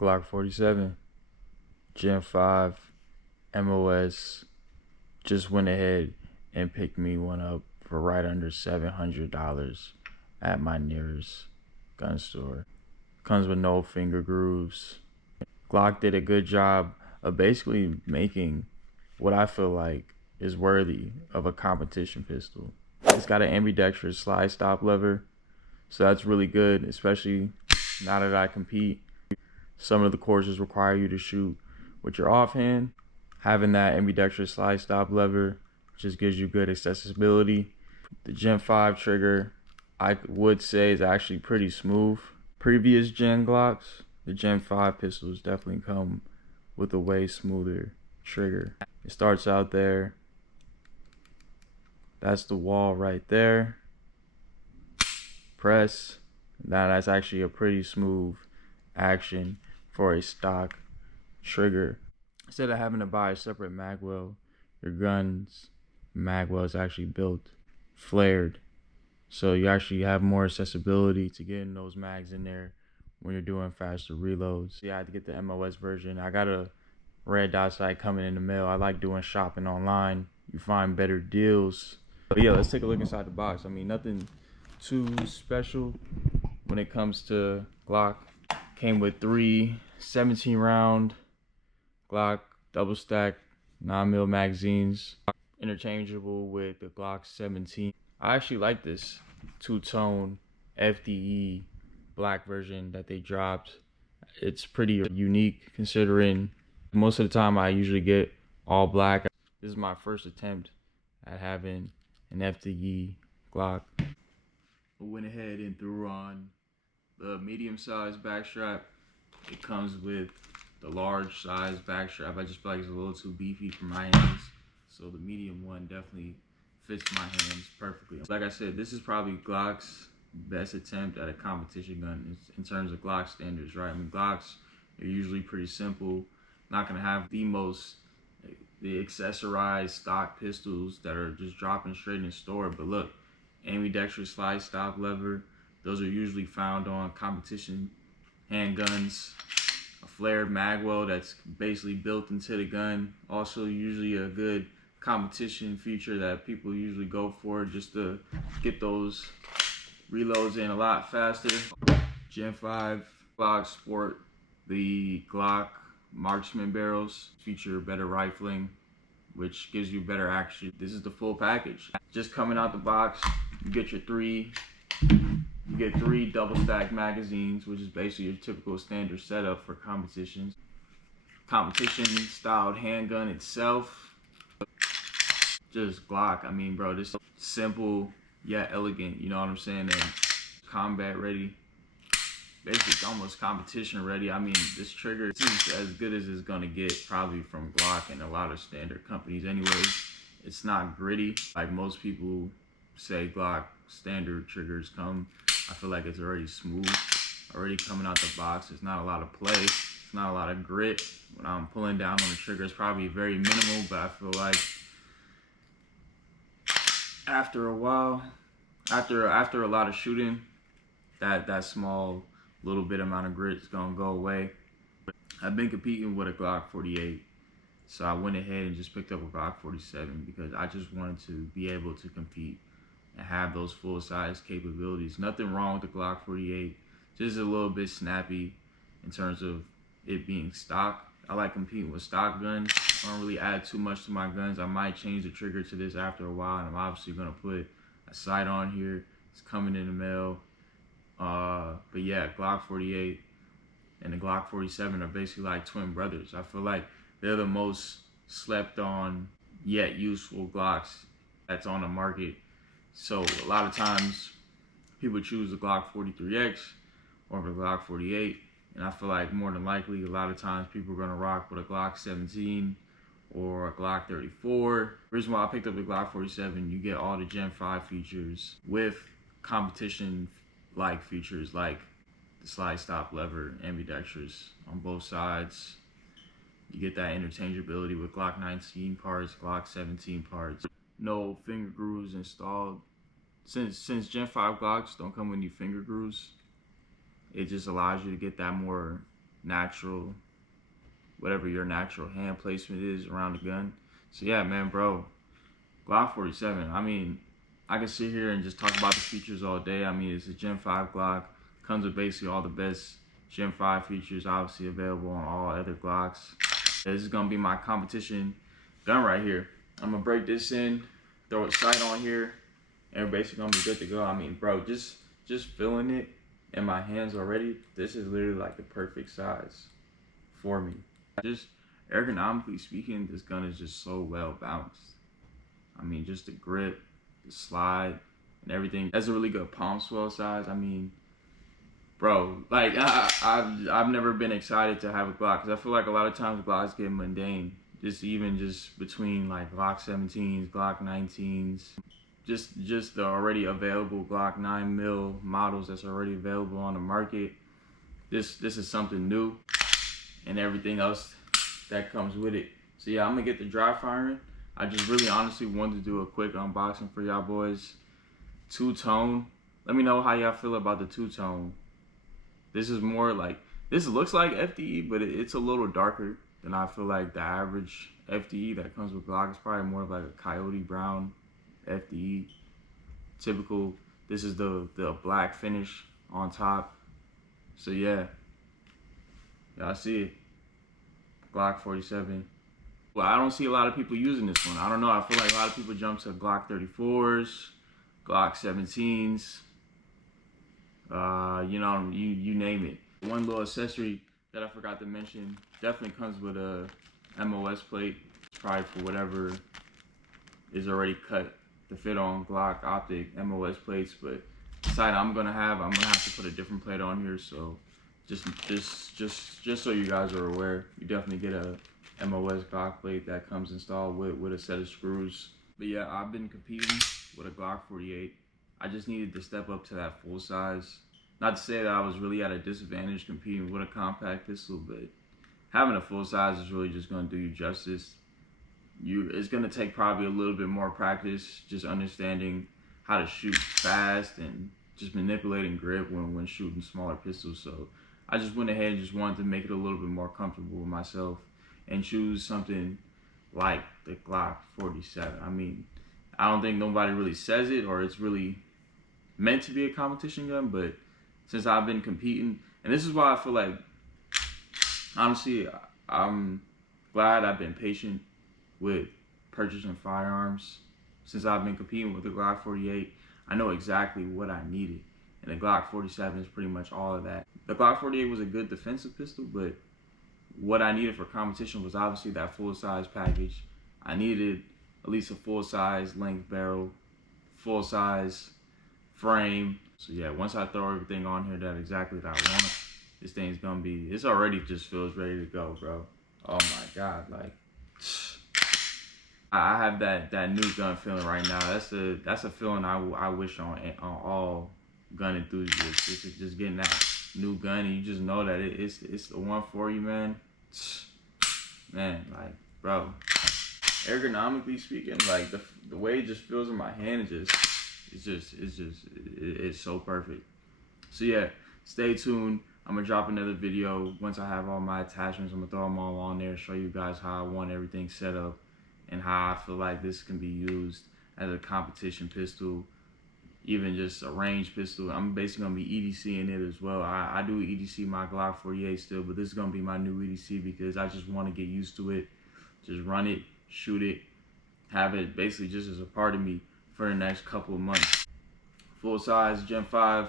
Glock 47, Gen 5, MOS, just went ahead and picked me one up for right under $700 at my nearest gun store. Comes with no finger grooves. Glock did a good job of basically making what I feel like is worthy of a competition pistol. It's got an ambidextrous slide stop lever, so that's really good, especially now that I compete. Some of the courses require you to shoot with your offhand. Having that ambidextrous slide stop lever just gives you good accessibility. The Gen 5 trigger, I would say, is actually pretty smooth. Previous Gen Glocks, the Gen 5 pistols definitely come with a way smoother trigger. It starts out there. That's the wall right there. Press. Now that's actually a pretty smooth action for a stock trigger. Instead of having to buy a separate magwell, your gun's magwell is actually built flared, so you actually have more accessibility to getting those mags in there when you're doing faster reloads. Yeah, I had to get the MOS version. I got a red dot sight coming in the mail. I like doing shopping online. You find better deals. But yeah, let's take a look inside the box. I mean, nothing too special when it comes to Glock. Came with 3 17-round Glock double stack 9mm magazines, interchangeable with the Glock 17. I actually like this two-tone FDE black version that they dropped. It's pretty unique considering most of the time I usually get all black. This is my first attempt at having an FDE Glock. I went ahead and threw on the medium-sized backstrap. It comes with the large size backstrap. I just feel like it's a little too beefy for my hands, so the medium one definitely fits my hands perfectly. Like I said, this is probably Glock's best attempt at a competition gun in terms of Glock standards, right? I mean, Glocks are usually pretty simple, not gonna have the accessorized stock pistols that are just dropping straight in the store. But look, ambidextrous slide stop lever, those are usually found on competition handguns. A flared magwell that's basically built into the gun, also usually a good competition feature that people usually go for just to get those reloads in a lot faster. Gen 5 Glock sport the Glock marksman barrels, feature better rifling, which gives you better action. This is the full package. Just coming out the box, you get your 3 double stack magazines, which is basically your typical standard setup for competitions. Competition styled handgun itself, just Glock. I mean, bro, this simple yet elegant, you know what I'm saying? And combat ready. Basically, it's almost competition ready. I mean, this trigger is as good as it's gonna get probably from Glock and a lot of standard companies anyways. It's not gritty like most people say Glock standard triggers come. I feel like it's already smooth, already coming out the box. There's not a lot of play, it's not a lot of grit. When I'm pulling down on the trigger, it's probably very minimal, but I feel like after a while, after a lot of shooting, that small little bit amount of grit is gonna go away. I've been competing with a Glock 48, so I went ahead and just picked up a Glock 47 because I just wanted to be able to compete and have those full-size capabilities. Nothing wrong with the Glock 48, just a little bit snappy in terms of it being stock. I like competing with stock guns. I don't really add too much to my guns. I might change the trigger to this after a while, and I'm obviously gonna put a sight on here. It's coming in the mail. But yeah, Glock 48 and the Glock 47 are basically like twin brothers. I feel like they're the most slept on yet useful Glocks that's on the market. So a lot of times people choose the Glock 43X over the Glock 48, and I feel like more than likely a lot of times people are gonna rock with a Glock 17 or a Glock 34. The reason why I picked up the Glock 47, you get all the Gen 5 features with competition like features like the slide stop lever, ambidextrous on both sides. You get that interchangeability with Glock 19 parts, Glock 17 parts. No finger grooves installed. Since Gen 5 Glocks don't come with any finger grooves, it just allows you to get that more natural, whatever your natural hand placement is around the gun. So yeah, man, bro, Glock 47. I mean, I can sit here and just talk about the features all day. I mean, it's a Gen 5 Glock. Comes with basically all the best Gen 5 features, obviously available on all other Glocks. This is gonna be my competition gun right here. I'm gonna break this in, throw a sight on here, and we're basically gonna be good to go. I mean, bro, just feeling it in my hands already, this is literally like the perfect size for me. Just ergonomically speaking, this gun is just so well balanced. I mean, just the grip, the slide, and everything. That's a really good palm swell size. I mean, bro, like I've never been excited to have a Glock, because I feel like a lot of times Glocks get mundane. Just between like Glock 17s, Glock 19s, just the already available Glock 9mm models that's already available on the market. This is something new, and everything else that comes with it. So yeah, I'm gonna get the dry firing. I just really honestly wanted to do a quick unboxing for y'all boys. Two-tone. Let me know how y'all feel about the two-tone. This is more like, this looks like FDE, but it's a little darker than I feel like the average FDE that comes with Glock. It's probably more of like a coyote brown FDE. Typical. This is the black finish on top. So yeah, y'all see it. Glock 47. Well, I don't see a lot of people using this one. I don't know. I feel like a lot of people jump to Glock 34s, Glock 17s. You know, you name it. One little accessory that I forgot to mention definitely comes with a MOS plate, probably for whatever is already cut to fit on Glock optic MOS plates. But the sight I'm gonna have to put a different plate on here. So just so you guys are aware, you definitely get a MOS Glock plate that comes installed with a set of screws. But yeah, I've been competing with a Glock 48. I just needed to step up to that full size. Not to say that I was really at a disadvantage competing with a compact pistol, but having a full size is really just gonna do you justice. It's gonna take probably a little bit more practice, just understanding how to shoot fast and just manipulating grip when shooting smaller pistols. So I just went ahead and just wanted to make it a little bit more comfortable with myself and choose something like the Glock 47. I mean, I don't think nobody really says it or it's really meant to be a competition gun, but since I've been competing, and this is why I feel like, honestly, I'm glad I've been patient with purchasing firearms. Since I've been competing with the Glock 48, I know exactly what I needed, and the Glock 47 is pretty much all of that. The Glock 48 was a good defensive pistol, but what I needed for competition was obviously that full-size package. I needed at least a full-size length barrel, full-size frame. So yeah, once I throw everything on here that exactly that I want, this thing's gonna be, it's already just feels ready to go, bro. Oh my God, like, I have that new gun feeling right now. That's a feeling I wish on all gun enthusiasts. It's just getting that new gun and you just know that it's the one for you, man. Man, like, bro, ergonomically speaking, like the way it just feels in my hand it's so perfect. So yeah, stay tuned. I'm gonna drop another video once I have all my attachments. I'm gonna throw them all on there, show you guys how I want everything set up and how I feel like this can be used as a competition pistol, even just a range pistol. I'm basically gonna be EDCing it as well. I do EDC my Glock 48 still, but this is gonna be my new EDC because I just want to get used to it. Just run it, shoot it, have it basically just as a part of me for the next couple of months. Full size Gen 5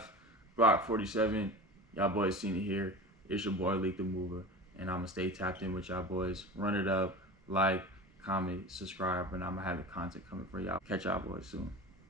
Glock 47. Y'all boys seen it here. It's your boy Leak the Mover, and I'm gonna stay tapped in with y'all boys. Run it up, like, comment, subscribe, and I'm gonna have the content coming for y'all. Catch y'all boys soon.